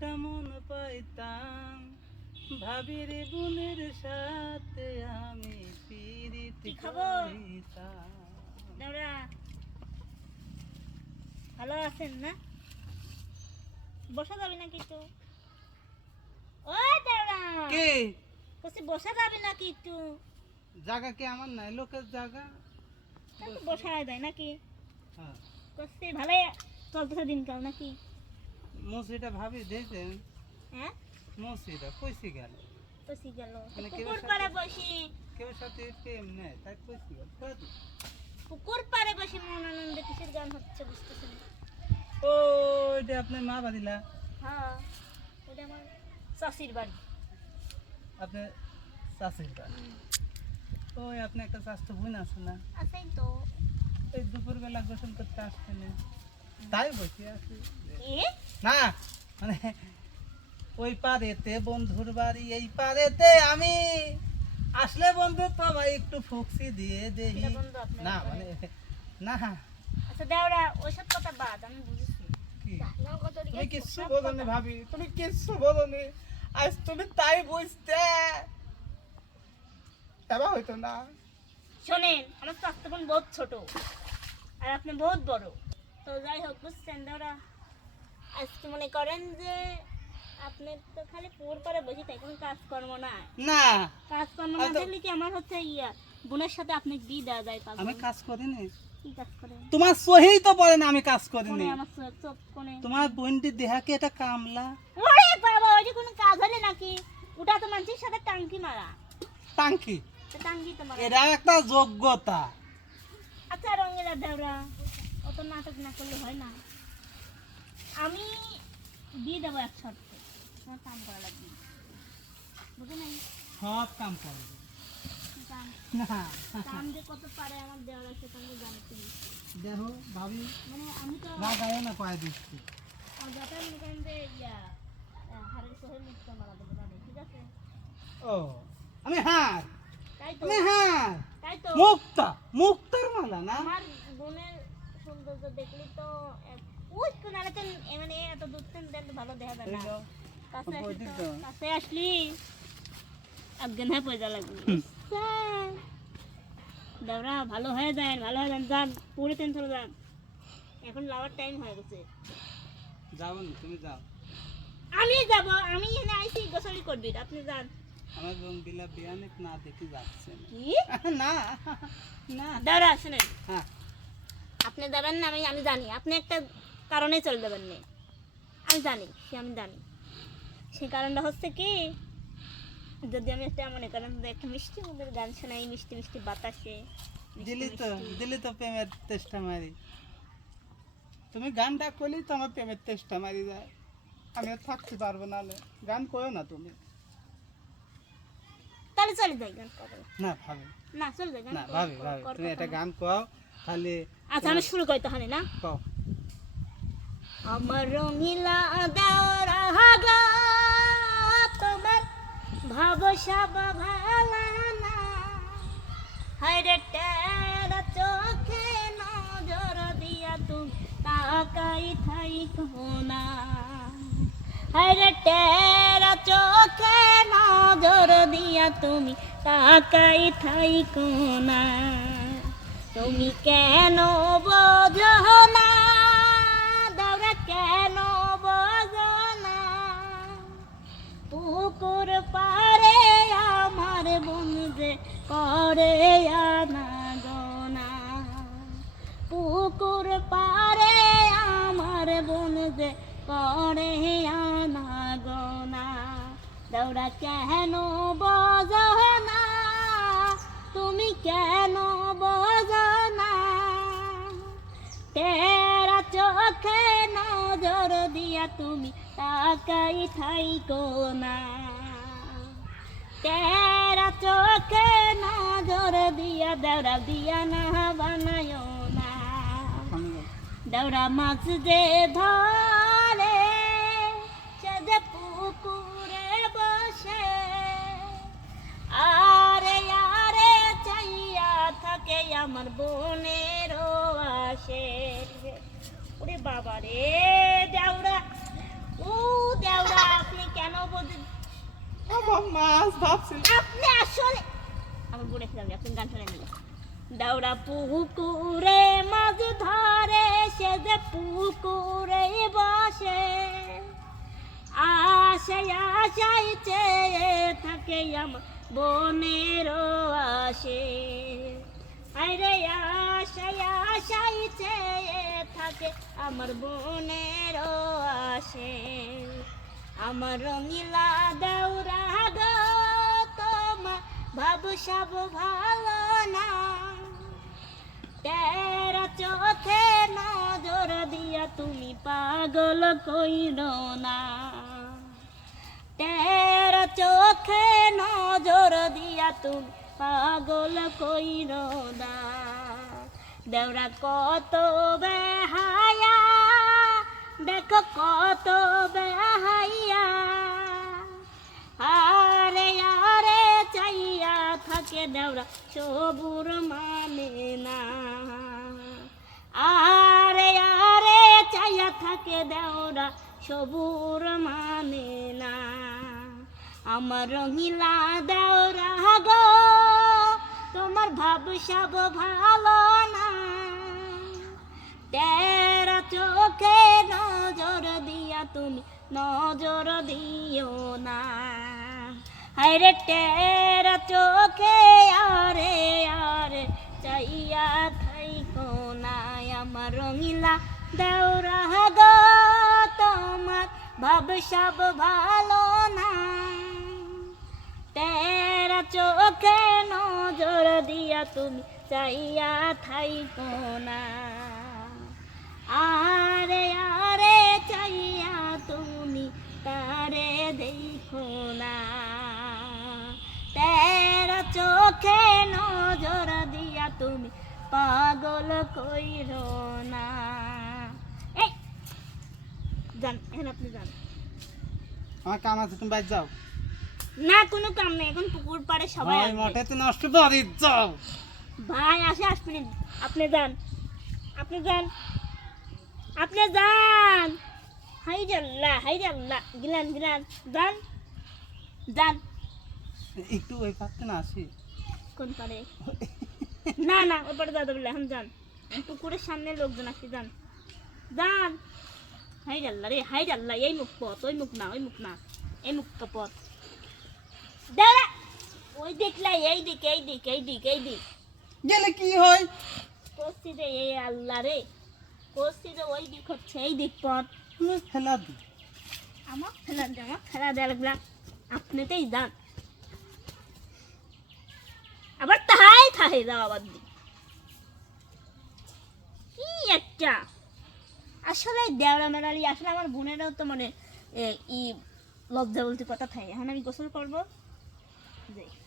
একটা মন পাইতাম। ভাবির বোনের সাথে আমি খবর? ভালো আছেন না? বসা যাবে না কিছু ওই দেওরা কে? বলছি বসা যাবে নাকি একটু? জায়গা কি আমার নাই? লোকের জায়গা? বসায় দেয় নাকি? হ্যাঁ। করছি ভালোই চলতেছে দিনকাল নাকি? মসিটা ভাবি দেখেন। হ্যাঁ? মসিটা কইছি গেল মানে পুকুর সাথে- বসি। কেউ সাথে প্রেম নেই তাই কইছি গেল? পুকুর পাড়ে বসি মন আনন্দে কিসের গান হচ্ছে বুঝতেছি না ও এটা আপনার মা বাদিলা হ্যাঁ আমার চাষির বাড়ি। আপনি চাষির বাড়ি? ওই আপনি একটা চাষটা বোন আছে না? আছেই তো। এই দুপুরবেলা গোসল করতে আসছে না তাই বসে আছি না মানে ওই পারেতে বন্ধুর বাড়ি এই পারেতে আমি আসলে বন্ধু তোমায় একটু ফুকসি দিয়ে দেই। না মানে না। আচ্ছা দেওরা ওইসব কথা বাদ আমি বুঝেছি। তুমি কিচ্ছু বলো ভাবি তুমি কিচ্ছু বলো না আজ তুমি তাই বুঝতে। এবার হইতো না। শোনেন আমার বোন বহুত ছোট আর আপনি বহুত বড়। তো যাই হোক বুঝছেন আজকে মনে করেন যে আপনি তো খালি পুর করে বসে তাই কোনো কাজকর্ম না। না। কাজকর্ম না থাকলে কি আমার হচ্ছে ইয়া বোনের সাথে আপনি বিয়ে দেওয়া যায় পাগল? আমি কাজ করিনি। কি কাজ করেন? তোমার তো বলে না আমি কাজ কোনে তোমার বোনটি দেহা কি এটা কামলা। ওরে বাবা ওই কোনো কাজ হলে নাকি? ওটা তো মানুষের সাথে টাঙ্কি মারা। টাঙ্কি? টাঙ্কি তো মারা। এটা একটা যোগ্যতা। আচ্ছা রঙের দেওরা অত নাটক না করলে হয় না। আমি বিয়ে দেবো এক শর্তে। আমার কাম করা লাগবে। বুঝে নাই? সব কাম করবে কাম। যে কত পারে আমার দেওয়ার সেটা আমি জানতে দেখো ভাবি মানে আমি তো না পায়ে দিচ্ছি। যাতে ইয়া মুক্ত মারা দেবো জানি ঠিক আছে? ও আমি হার। তাই তো। আমি হার। তাই তো। মুক্তা মুক্তার মালা না? আমার বোনের সৌন্দর্য দেখলি তো ওই তো এ- মানে এত দূর থেকে ভালো দেখা যায় না কাছে আসলি দিক তো দাও। কাছে আসলি। একদিন হ্যাঁ পয়সা লাগবে। দাওরা ভালো হয়ে যায় ভালো হয়ে যান যান পুরো দিন চলে যান। এখন লাওয়ার টাইম হয়ে গেছে। যাও তুমি যাও। আমি যাব আমি এখানে আইসি গোসলি করবি আপনি যান। আমার বোন বিলা বিয়ানে না দেখি যাচ্ছে কি? না না। দাঁড়া শুনেন। হ্যাঁ। আপনি যাবেন না আমি আমি জানি। আপনি একটা কারণে চলে যাবেন না। আমি জানি সে আমি জানি। সেই কারণটা হচ্ছে কি যদি আমি একটা মনে করেন একটা মিষ্টি মুখের গান শোনাই মিষ্টি মিষ্টি বাতাসে দিলি তো দিলি তো প্রেমের চেষ্টা মারি। তুমি গানটা করলেই তো আমার প্রেমের চেষ্টা মারি যায়। আমি থাকতে পারব না লে। গান করো না তুমি। তাহলে চলে যাই গান করো না ভাবি। না চলে যাই গান না ভাবি ভাবি। তুমি। একটা গান কও খালি আচ্ছা আমি শুরু করি তাহলে না? আমার রঙিলা দেওরা হাগা তোমার ভাবসা ভালা না। হায়রে টেরা চোখে নজর দিয়া তুমি তাকাই থাই কোনা হায়রে টেরা চোখে নজর দিয়া তুমি তাকাই থাই কোনা তুমি কেন বোঝো না দাওরা কেন বোঝো না পুকুর পারে আমার বন্ধে করে আনা গোনা। পুকুর পারে আমার বন্ধে করে আনা গোনা। দৌড়া কেন বোঝো না তুমি কেন তেরা চোখে নজর দিয়া তুমি তাকাই থাইকো না। তেরা চোখে নজর দিয়া দেওরা দিয়া না বানায় না। দেওরা মাছ যে ধরে, সে যে পুকুরে বসে। আরে আরে, চাইয়া থাকে আমার বোনের আসে ওরে বাবা রে দেওরা। ও দেওরা প্রতি- আমার মাছ ভাবছি আপনি আসলে আমার গুণে ফেলাম আপনি গান শুনে নিলে দাউরা পুকুরে মাছ ধরে সে যে পুকুরে বসে। আশে আশাই চেয়ে থাকে আমার বনের আসে। আরে আশাই আশাই চেয়ে থাকে আমার বনের আসে আমার রঙিলা দৌড়া গো, তোমার ভাবু সব ভালো না। তেরা চোখে নজর দিয়া তুমি পাগল কইর না। তেরা চোখে নজর দিয়া তুমি পাগল কইর না। দেওরা কত বেহায়া, দেখো কত বেহাইয়া আরে আরে, চাইয়া থাকে দেওরা সবুর মানে না। আরে আরে, চাইয়া থাকে দেওরা সবুর মানে না। আমার রঙিলা দেওরা গো তোমার ভাব সব ভালো না তেরা চোখে নজর দিয়া তুমি নজর দিও না। হায়রে তেরা চোখে আরে আরে চাইয়া থাইকো না। আমার রঙিলা দেওরা গো, তোমার ভাব ভালো না দিয়া তুমি চাইয়া থাইকো না। আরে আরে চাইয়া তুমি তারে দেখো না। তেরা চোখে নজর দিয়া তুমি পাগল কইর না। এই, যান, এখন আপনি যান। আমার কাম আছে, তুমি বাইর যাও। না কোনো কাম নেই। এখন পুকুর পাড়ে সবাই ভাই আসবে। তো নষ্ট করে যাও। ভাই আসে আসবেন আপনি যান। আপনি যান। আপনি যান। হাই জাল্লা হাই জাল্লা গিলান গিলান। যান। যান। একটু ওই পাশে না আসি। কোন পারে না না ওই পারে দাদা বলে এখন যান। পুকুরের সামনে লোকজন আসছে যান। যান। হাই জাল্লা রে হাই জাল্লা এই মুখ পথ ওই মুখ না ওই মুখ না। এই মুখ পথ। দাঁড়া। ওই এই দিক এই দিক এই দিক এই দিক। গেলে কি হয়? করছি রে এই আল্লাহ রে। করছি রে ওই দিক হচ্ছে এই দিক পথ। ফেলা দি। আমার খেলা দে আমার খেলা দেওয়া লাগলা। আপনিতেই যান। আবার তাহাই থাহে যাও আবার দি কি একটা? আসলে দেওয়া মেলালি আসলে আমার বোনেরও তো মানে ই লজ্জা বলতে কথা থাকে। এখন আমি গোসল করব। যাই